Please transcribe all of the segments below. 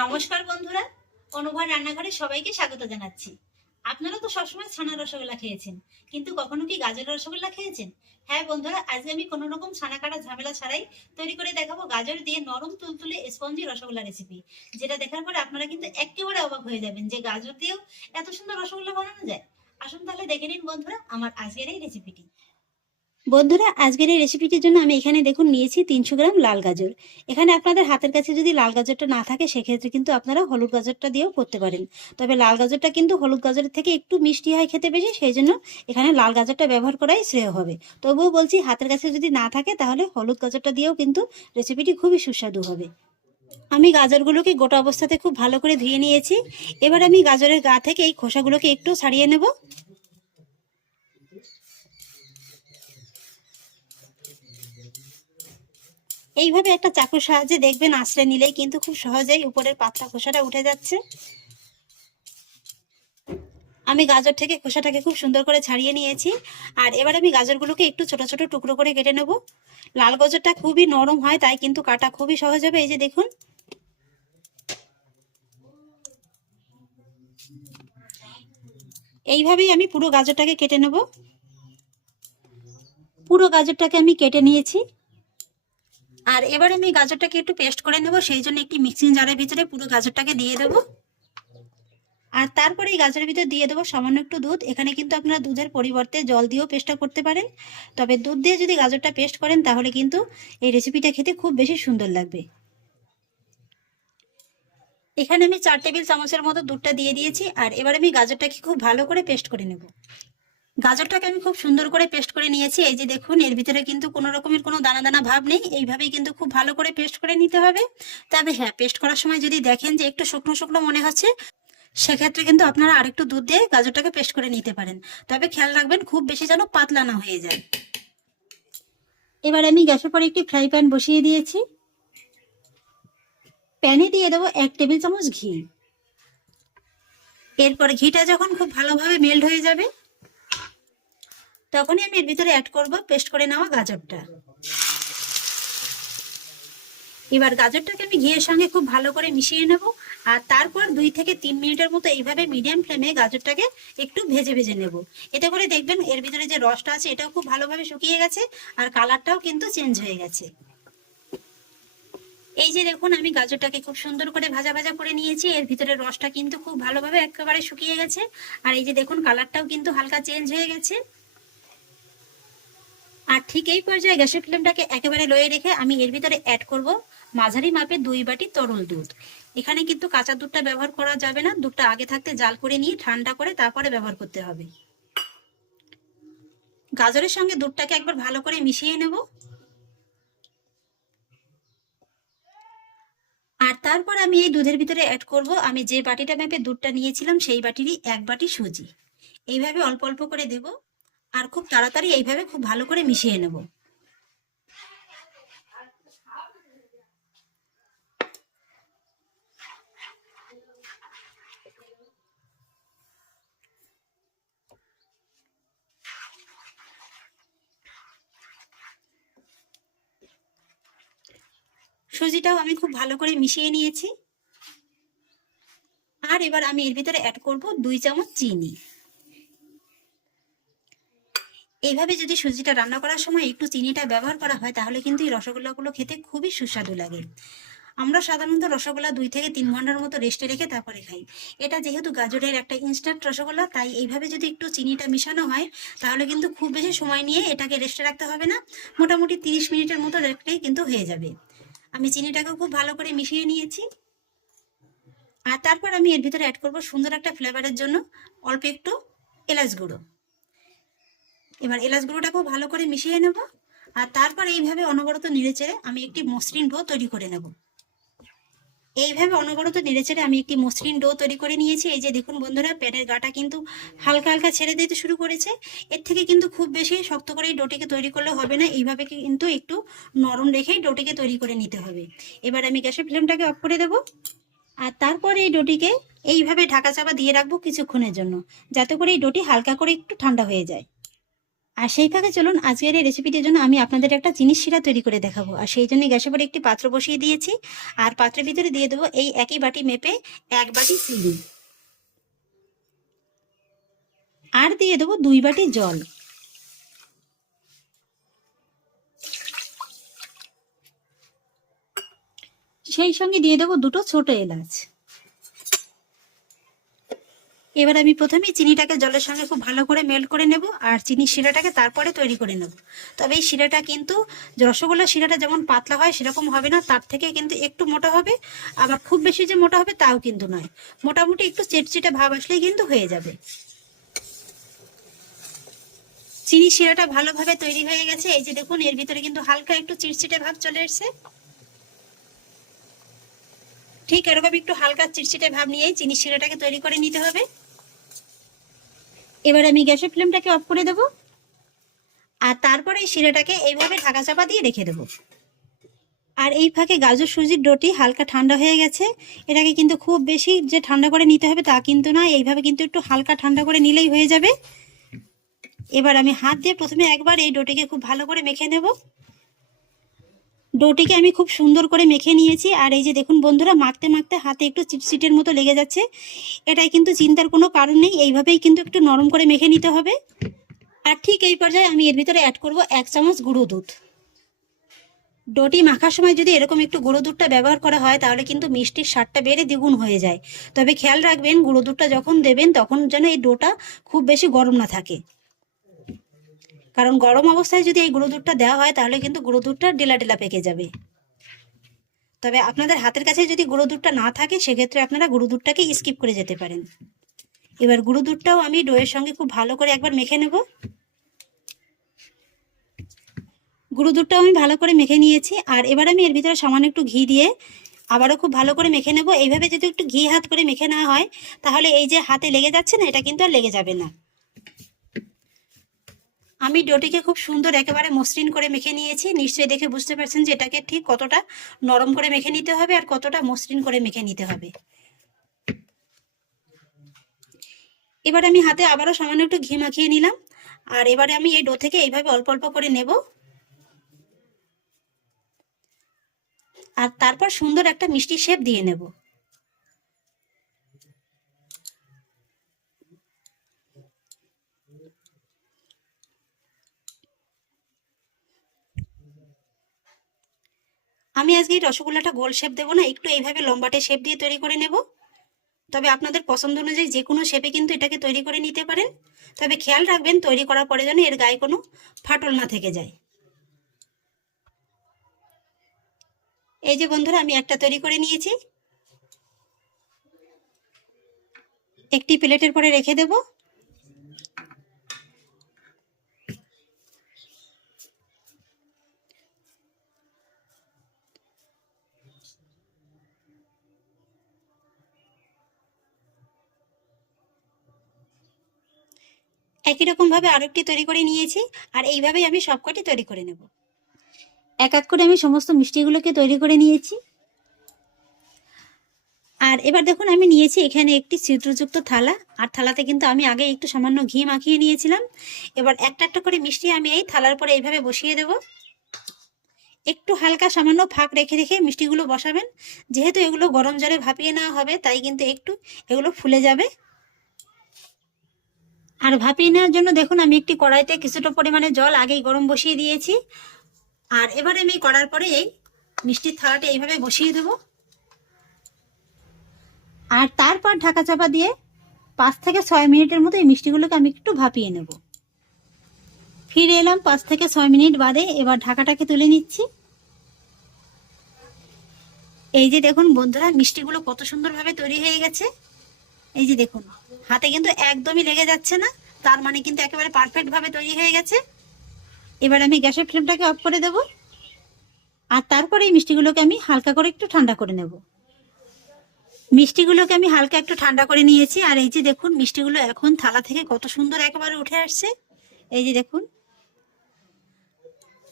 নমস্কার বন্ধুরা অনুভব রান্নাঘরে সবাইকে স্বাগত জানাচ্ছি। আপনারা তো সবসময় ছানা রসগোল্লা খেয়েছেন, কিন্তু কখনো কি গাজর রসগোল্লা খেয়েছেন? হ্যাঁ বন্ধুরা, আজকে আমি কোনো রকম ছানা কাটা ঝামেলা ছাড়াই তৈরি করে দেখাবো গাজর দিয়ে নরম তুলতুলে স্পঞ্জি রসগোল্লা রেসিপি যেটা দেখার পরে আপনারা কিন্তু একেবারে অবাক হয়ে যাবেন যে গাজর দিয়েও এত সুন্দর রসগোল্লা বানানো যায়। আসুন তাহলে দেখে নিন বন্ধুরা, আমার আজকের এই রেসিপিটি বন্ধুরা, আজকের এই রেসিপিটির জন্য আমি এখানে দেখুন নিয়েছি তিনশো গ্রাম লাল গাজর। এখানে আপনাদের হাতের কাছে যদি লাল গাজরটা না থাকে, সেক্ষেত্রে কিন্তু আপনারা হলুদ গাজরটা দিয়েও করতে পারেন। তবে লাল গাজরটা কিন্তু হলুদ গাজরের থেকে একটু মিষ্টি হয় খেতে বেশি, সেই জন্য এখানে লাল গাজরটা ব্যবহার করাই শ্রেয় হবে। তবুও বলছি, হাতের কাছে যদি না থাকে, তাহলে হলুদ গাজরটা দিয়েও কিন্তু রেসিপিটি খুবই সুস্বাদু হবে। আমি গাজরগুলোকে গোটা অবস্থাতে খুব ভালো করে ধুয়ে নিয়েছি। এবার আমি গাজরের গা থেকে এই খোসাগুলোকে একটু ছাড়িয়ে নেব। এইভাবে একটা চাকুর সাহায্যে দেখবেন আশ্রয় নিলেই কিন্তু খুব সহজেই উপরের পাতলা খোসাটা উঠে যাচ্ছে। আমি গাজর থেকে খোসাটাকে খুব সুন্দর করে ছাড়িয়ে নিয়েছি। আর এবার আমি গাজরগুলোকে একটু ছোট ছোট টুকরো করে কেটে নেব। লাল গাজরটা খুবই নরম হয়, তাই কিন্তু কাটা খুবই সহজ হবে। এই যে দেখুন। এইভাবেই আমি পুরো গাজরটাকে কেটে নেব। পুরো গাজরটাকে আমি কেটে নিয়েছি। আর এবার আমি গাজরটাকে একটু পেস্ট করে নেব, সেই জন্য একটি মিক্সিং জারের ভিতরে পুরো গাজরটাকে দিয়ে দেবো। আর তারপরে এই গাজরের ভিতরে দিয়ে দেবো সামান্য একটু দুধ। এখানে কিন্তু আপনারা দুধের পরিবর্তে জল দিয়েও পেস্টটা করতে পারেন। তবে দুধ দিয়ে যদি গাজরটা পেস্ট করেন, তাহলে কিন্তু এই রেসিপিটা খেতে খুব বেশি সুন্দর লাগবে। এখানে আমি চার টেবিল চামচের মতো দুধটা দিয়ে দিয়েছি। আর এবার আমি গাজরটাকে খুব ভালো করে পেস্ট করে নেব। গাজরটাকে আমি খুব সুন্দর করে পেস্ট করে নিয়েছি। এই যে দেখুন, এর ভিতরে কিন্তু কোনো রকমের কোনো দানা দানা ভাব নেই। এইভাবেই কিন্তু খুব ভালো করে পেস্ট করে নিতে হবে। তবে হ্যাঁ পেস্ট করার সময় যদি দেখেন যে একটু শুকনো শুকনো মনে হচ্ছে, সেক্ষেত্রে কিন্তু আপনারা আরেকটু দুধ দিয়ে গাজরটাকে পেস্ট করে নিতে পারেন। তবে খেয়াল রাখবেন, খুব বেশি যেন পাতলা না হয়ে যায়। এবার আমি গ্যাসের পরে একটি ফ্রাই প্যান বসিয়ে দিয়েছি। প্যানে দিয়ে দেবো এক টেবিল চামচ ঘি। এরপর ঘিটা যখন খুব ভালোভাবে মেল্ট হয়ে যাবে তখনই আমি এর ভিতরে অ্যাড করব পেস্ট করে নেওয়া গাজরটা। এবার গাজরটাকে আমি ঘিয়ের সঙ্গে খুব ভালো করে মিশিয়ে নেব, আর তারপর দুই থেকে তিন মিনিটের মতো এইভাবে মিডিয়াম ফ্লেমে গাজরটাকে একটু ভেজে ভেজে নেব। এতে করে দেখবেন এর ভিতরে যে রসটা আছে, এটাও খুব ভালোভাবে শুকিয়ে গেছে, আর কালারটাও কিন্তু চেঞ্জ হয়ে গেছে। এই যে দেখুন, আমি গাজরটাকে খুব সুন্দর করে ভাজা ভাজা করে নিয়েছি, এর ভিতরে রসটা কিন্তু খুব ভালোভাবে একেবারে শুকিয়ে গেছে, আর এই যে দেখুন কালারটাও কিন্তু হালকা চেঞ্জ হয়ে গেছে। আর ঠিক এই পর্যায়ে গ্যাসের ফ্লেমটাকে একেবারে লয়ে রেখে আমি এর ভিতরে অ্যাড করব মাঝারি মাপে দুই বাটি তরল দুধ। এখানে কিন্তু কাঁচা দুধটা ব্যবহার করা যাবে না, দুধটা আগে থাকতে জাল করে নিয়ে ঠান্ডা করে তারপরে ব্যবহার করতে হবে। গাজরের সঙ্গে দুধটাকে একবার ভালো করে মিশিয়ে নেব। আর তারপর আমি এই দুধের ভিতরে অ্যাড করব, আমি যে বাটিটা মেপে দুধটা নিয়েছিলাম সেই বাটিরই এক বাটি সুজি। এইভাবে অল্প অল্প করে দেব। আর খুব তাড়াতাড়ি এইভাবে খুব ভালো করে মিশিয়ে নেব। সুজিটাও আমি খুব ভালো করে মিশিয়ে নিয়েছি। আর এবার আমি এর ভিতরে অ্যাড করব দুই চামচ চিনি। এইভাবে যদি সুজিটা রান্না করার সময় একটু চিনিটা ব্যবহার করা হয়, তাহলে কিন্তু এই রসগোল্লাগুলো খেতে খুবই সুস্বাদু লাগে। আমরা সাধারণত রসগোল্লা দুই থেকে তিন ঘণ্টার মতো রেস্টে রেখে তারপরে খাই। এটা যেহেতু গাজরের একটা ইনস্ট্যান্ট রসগোল্লা, তাই এইভাবে যদি একটু চিনিটা মিশানো হয়, তাহলে কিন্তু খুব বেশি সময় নিয়ে এটাকে রেস্টে রাখতে হবে না। মোটামুটি তিরিশ মিনিটের মতো রাখলেই কিন্তু হয়ে যাবে। আমি চিনিটাকে খুব ভালো করে মিশিয়ে নিয়েছি। আর তারপর আমি এর ভিতরে অ্যাড করব সুন্দর একটা ফ্লেভারের জন্য অল্প একটু এলাচ গুঁড়ো। এবার এলাচ গুঁড়োটা খুব ভালো করে মিশিয়ে নেব। আর তারপর এইভাবে অনবরত নেড়েচেড়ে আমি একটি মসৃণ ডো তৈরি করে নেব। এইভাবে অনবরত নেড়েচেড়ে আমি একটি মসৃণ ডো তৈরি করে নিয়েছি। এই যে দেখুন বন্ধুরা, প্যানের গাটা কিন্তু হালকা হালকা ছেড়ে দিতে শুরু করেছে। এর থেকে কিন্তু খুব বেশি শক্ত করে এই ডোটিকে তৈরি করলে হবে না। এইভাবে কিন্তু একটু নরম রেখেই ডোটিকে তৈরি করে নিতে হবে। এবার আমি গ্যাসের ফ্লেমটাকে অফ করে দেব। আর তারপর এই ডোটিকে এইভাবে ঢাকা চাপা দিয়ে রাখব কিছুক্ষণের জন্য, যাতে করে এই ডোটি হালকা করে একটু ঠান্ডা হয়ে যায়। আর সেই ফাঁকে চলুন আজকের এই রেসিপিটির জন্য আমি আপনাদের একটা জিনিস শিরা তৈরি করে দেখাবো। আর সেই জন্য গ্যাসের পরে একটি পাত্র বসিয়ে দিয়েছি। আর পাত্রের ভিতরে দিয়ে দেবো এই একই বাটি মেপে এক বাটি চিনি। আর দিয়ে দেবো দুই বাটি জল। সেই সঙ্গে দিয়ে দেবো দুটো ছোট এলাচ। এবার আমি প্রথমে চিনিটাকে জলের সঙ্গে খুব ভালো করে মেল্ট করে নেব আর চিনির শিরাটাকে তারপরে তৈরি করে নেব। তবে এই শিরাটা কিন্তু রসগোল্লা শিরাটা যেমন পাতলা হয় সেরকম হবে না, তার থেকে কিন্তু একটু মোটা হবে। আবার খুব বেশি যে মোটা হবে তাও কিন্তু নয়। মোটামুটি একটু চেটচেটে ভাব আসলেই কিন্তু হয়ে যাবে। চিনি শিরাটা ভালোভাবে তৈরি হয়ে গেছে। এই যে দেখুন, এর ভিতরে কিন্তু হালকা একটু চিটচিটে ভাব চলে এসছে। ঠিক এরকম একটু হালকা চিটচিটে ভাব নিয়েই চিনি শিরাটাকে তৈরি করে নিতে হবে। এবার আমি গ্যাসের ফ্লেমটাকে অফ করে দেব। আর তারপরে এই শিরাটাকে এইভাবে ঢাকা চাপা দিয়ে রেখে দেবো। আর এই ফাঁকে গাজর সুজির ডোটি হালকা ঠান্ডা হয়ে গেছে। এটাকে কিন্তু খুব বেশি যে ঠান্ডা করে নিতে হবে তা কিন্তু না এইভাবে কিন্তু একটু হালকা ঠান্ডা করে নিলেই হয়ে যাবে। এবার আমি হাত দিয়ে প্রথমে একবার এই ডোটিকে খুব ভালো করে মেখে নেব। ডোটিকে আমি খুব সুন্দর করে মেখে নিয়েছি। আর এই যে দেখুন বন্ধুরা, মাখতে মাখতে হাতে একটু চিটচিটের মতো লেগে যাচ্ছে। এটাই কিন্তু চিন্তার কোনো কারণ নেই, এইভাবেই কিন্তু একটু নরম করে মেখে নিতে হবে। আর ঠিক এই পর্যায়ে আমি এর ভিতরে অ্যাড করব এক চামচ গুঁড়ো দুধ। ডোটি মাখার সময় যদি এরকম একটু গুঁড়ো দুধটা ব্যবহার করা হয়, তাহলে কিন্তু মিষ্টির স্বাদটা বেড়ে দ্বিগুণ হয়ে যায়। তবে খেয়াল রাখবেন, গুঁড়ো দুধটা যখন দেবেন, তখন যেন এই ডোটা খুব বেশি গরম না থাকে। কারণ গরম অবস্থায় যদি এই গুঁড়ো দুধটা দেওয়া হয়, তাহলে কিন্তু গুঁড়ো দুধটা ডেলা ডেলা পেকে যাবে। তবে আপনাদের হাতের কাছে যদি গুঁড়ো দুধটা না থাকে, সেক্ষেত্রে আপনারা গুঁড়ো দুধটাকে স্কিপ করে যেতে পারেন। এবার গুঁড়ো দুধটাও আমি ডোয়ের সঙ্গে খুব ভালো করে একবার মেখে নেব। গুঁড়ো দুধটাও আমি ভালো করে মেখে নিয়েছি। আর এবার আমি এর ভিতরে সামান্য একটু ঘি দিয়ে আবারও খুব ভালো করে মেখে নেব। এইভাবে যদি একটু ঘি হাত করে মেখে নেওয়া হয়, তাহলে এই যে হাতে লেগে যাচ্ছে না, এটা কিন্তু আর লেগে যাবে না। আমি ডোটিকে খুব সুন্দর একেবারে মসৃণ করে মেখে নিয়েছি। নিশ্চয়ই দেখে বুঝতে পারছেন যে এটাকে ঠিক কতটা নরম করে মেখে নিতে হবে আর কতটা মসৃণ করে মেখে নিতে হবে। এবার আমি হাতে আবারও সামান্য একটু ঘি মাখিয়ে নিলাম। আর এবারে আমি এই ডো থেকে এইভাবে অল্প অল্প করে নেব। আর তারপর সুন্দর একটা মিষ্টি শেপ দিয়ে নেব। আমি আজকে এই রসগোল্লাটা গোল শেপ দেবো না, একটু এইভাবে লম্বাটে শেপ দিয়ে তৈরি করে নেব। তবে আপনাদের পছন্দ অনুযায়ী যে কোনো শেপে কিন্তু এটাকে তৈরি করে নিতে পারেন। তবে খেয়াল রাখবেন, তৈরি করার পরে যেন এর গায়ে কোনো ফাটল না থেকে যায়। এই যে বন্ধুরা, আমি একটা তৈরি করে নিয়েছি। একটি প্লেটের পরে রেখে দেব। একই রকম ভাবে আরেকটি তৈরি করে নিয়েছি, আর এইভাবেই আমি সবকটি তৈরি করে নেব। এক এক করে আমি সমস্ত মিষ্টিগুলোকে তৈরি করে নিয়েছি। আর এবার দেখুন, আমি নিয়েছি এখানে একটি ছিদ্রযুক্ত থালা, আর থালাতে কিন্তু আমি আগে একটু সামান্য ঘি মাখিয়ে নিয়েছিলাম। এবার একটা একটা করে মিষ্টি আমি এই থালার পরে এইভাবে বসিয়ে দেব। একটু হালকা সামান্য ফাঁক রেখে রেখে মিষ্টিগুলো বসাবেন। যেহেতু এগুলো গরম জলে ভাপিয়ে নেওয়া হবে, তাই কিন্তু একটু এগুলো ফুলে যাবে। আর ভাপিয়ে নেওয়ার জন্য দেখুন, আমি একটি কড়াইতে কিছুটা পরিমাণে জল আগেই গরম বসিয়ে দিয়েছি। আর এবারে আমি করার পরে এই মিষ্টির থালাটা এইভাবে বসিয়ে দেব। আর তারপর ঢাকা চাপা দিয়ে পাঁচ থেকে ছয় মিনিটের মতো এই মিষ্টিগুলোকে আমি একটু ভাপিয়ে নেব। ফিরে এলাম পাঁচ থেকে ছয় মিনিট বাদে এবার ঢাকাটাকে তুলে নিচ্ছি। এই যে দেখুন বন্ধুরা, মিষ্টিগুলো কত সুন্দরভাবে তৈরি হয়ে গেছে। এই যে দেখুন। হাতে কিন্তু একদমই লেগে যাচ্ছে না। তার মানে কিন্তু একেবারে পারফেক্ট ভাবে তৈরি হয়ে গেছে। এবার আমি গ্যাসের ফ্লেমটাকে অফ করে দেব। আর তারপরে এই মিষ্টিগুলোকে আমি হালকা করে একটু ঠান্ডা করে নেব। মিষ্টিগুলোকে আমি হালকা একটু ঠান্ডা করে নিয়েছি। আর এই যে দেখুন, মিষ্টিগুলো এখন থালা থেকে কত সুন্দর একেবারে উঠে আসছে। এই যে দেখুন।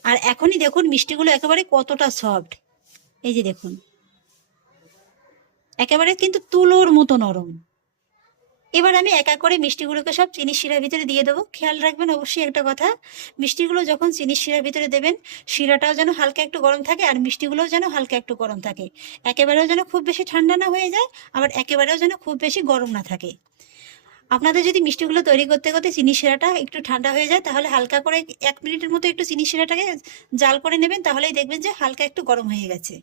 আর এখনই দেখুন, মিষ্টিগুলো একেবারে কতটা সফট এই যে দেখুন। একেবারে কিন্তু তুলোর মতো নরম। এবার আমি এক করে মিষ্টিগুলোকে সব চিনির শিরার ভিতরে দিয়ে দেবো। খেয়াল রাখবেন অবশ্যই একটা কথা, মিষ্টিগুলো যখন চিনির শিরার ভিতরে দেবেন, শিরাটাও যেন হালকা একটু গরম থাকে আর মিষ্টিগুলোও যেন হালকা একটু গরম থাকে। একেবারেও যেন খুব বেশি ঠান্ডা না হয়ে যায়, আবার একেবারেও যেন খুব বেশি গরম না থাকে। আপনাদের যদি মিষ্টিগুলো তৈরি করতে করতে চিনি শিরাটা একটু ঠান্ডা হয়ে যায়, তাহলে হালকা করে এক মিনিটের মতো একটু চিনি শিরাটাকে জাল করে নেবেন, তাহলেই দেখবেন যে হালকা একটু গরম হয়ে গেছে।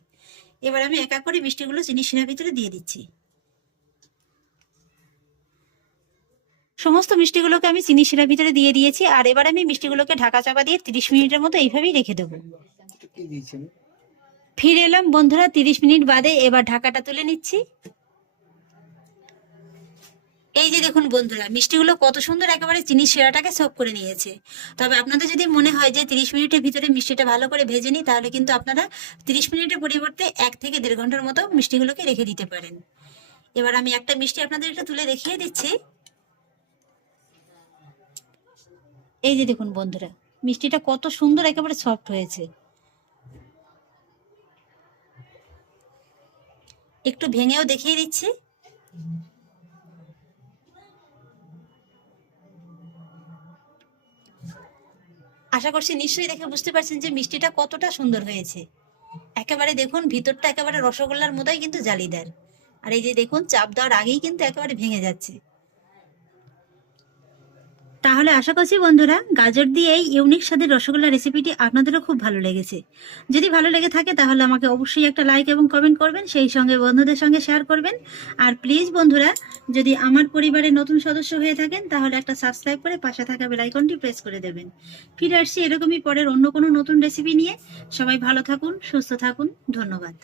এবার আমি এক করে মিষ্টিগুলো চিনি শিরার ভিতরে দিয়ে দিচ্ছি। সমস্ত মিষ্টিগুলোকে আমি চিনি শিরার ভিতরে দিয়ে দিয়েছি, আর এবার আমি মিষ্টিগুলোকে ঢাকা চাপা দিয়ে তিরিশ মিনিটের মতো এইভাবেই রেখে দেবো। ফিরে এলাম বন্ধুরা তিরিশ মিনিট বাদে, এবার ঢাকাটা তুলে নিচ্ছি। এই যে দেখুন বন্ধুরা, মিষ্টিগুলো কত সুন্দর একেবারে চিনি শিরাটাকে সব করে নিয়েছে। তবে আপনাদের যদি মনে হয় যে তিরিশ মিনিটের ভিতরে মিষ্টিটা ভালো করে ভেজে নিই, তাহলে কিন্তু আপনারা তিরিশ মিনিটের পরিবর্তে এক থেকে দেড় ঘণ্টার মতো মিষ্টিগুলোকে রেখে দিতে পারেন। এবার আমি একটা মিষ্টি আপনাদের একটু তুলে দেখিয়ে দিচ্ছি। এই যে দেখুন বন্ধুরা, মিষ্টিটা কত সুন্দর একেবারে সফট হয়েছে। একটু ভেঙেও দেখিয়ে দিচ্ছি। আশা করছি নিশ্চয়ই দেখে বুঝতে পারছেন যে মিষ্টিটা কতটা সুন্দর হয়েছে। একেবারে দেখুন, ভিতরটা একেবারে রসগোল্লার মতোই কিন্তু জালিদার। আর এই যে দেখুন, চাপ দেওয়ার আগেই কিন্তু একেবারে ভেঙে যাচ্ছে। তাহলে আশা করছি বন্ধুরা, গাজর দিয়ে এই ইউনিক স্বাদের রসগোল্লা রেসিপিটি আপনাদেরও খুব ভালো লেগেছে। যদি ভালো লেগে থাকে তাহলে আমাকে অবশ্যই একটা লাইক এবং কমেন্ট করবেন, সেই সঙ্গে বন্ধুদের সঙ্গে শেয়ার করবেন। আর প্লিজ বন্ধুরা, যদি আমার পরিবারের নতুন সদস্য হয়ে থাকেন, তাহলে একটা সাবস্ক্রাইব করে পাশে থাকা বেলাইকনটি প্রেস করে দেবেন। ফিরে আসছি এরকমই পরের অন্য কোনো নতুন রেসিপি নিয়ে। সবাই ভালো থাকুন, সুস্থ থাকুন, ধন্যবাদ।